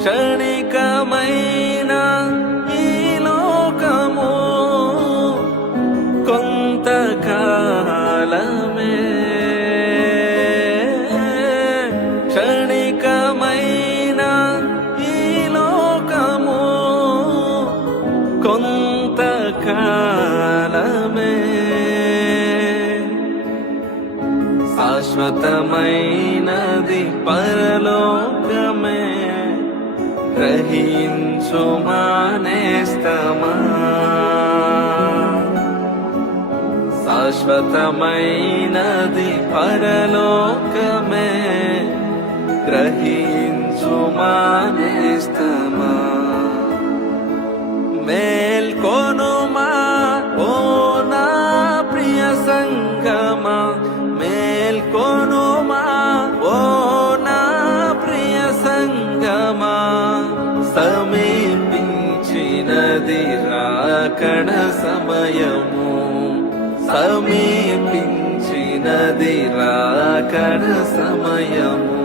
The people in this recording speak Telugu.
క్షణికమైన ఈ లోకము కొంతకాలమే. క్షణికమైన ఈ లోకము కొంతకాలమే. శాశ్వతమైనది పరలోకమే. గ్రహించు మానేస్తమా. శాశ్వతమైనది పరలోకమే. గ్రహించు మానేస్తమా. మేల్కొనుమా ఓ నా ప్రియ సంగమా. మేల్కొనుమా ఓ నా ప్రియ సంగమా. సమీపించినది రాకడ సమయము. సమీపించినది రాకడ సమయము.